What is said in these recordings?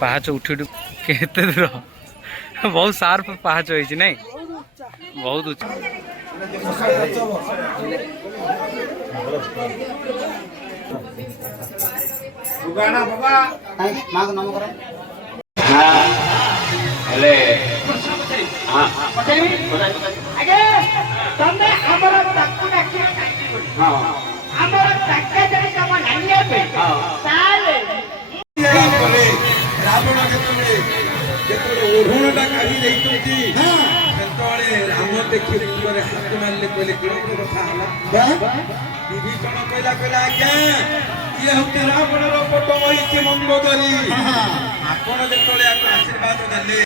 पाहाच उठी उठी केते दूर बहुत सार्प पाहाच होइछि नहीं बहुत उच्च रावण ओढ़णटा काढ़ी राम देखी हाथ मारे कहले किरण कथा विभीषण कहला कहला आज्ञा ये हूँ रावण पट मरी मंदोदरी आपण जो आशीर्वाद देले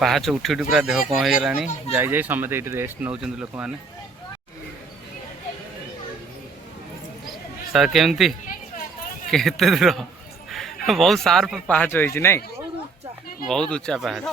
पाहाच उठी उठी पूरा देह कौन हो गलानी जाई जाई समझे ये रेस्ट नौ लोक मैंने सर केमती केते दूर बहुत सार्प पाहाच होइछि नहीं बहुत उच्चा पाहाच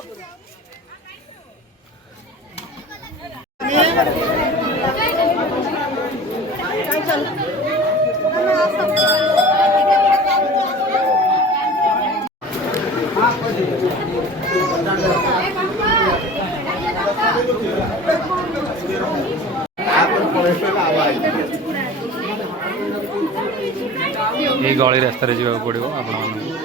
ये गली रास्ता जावाक पड़ो आपण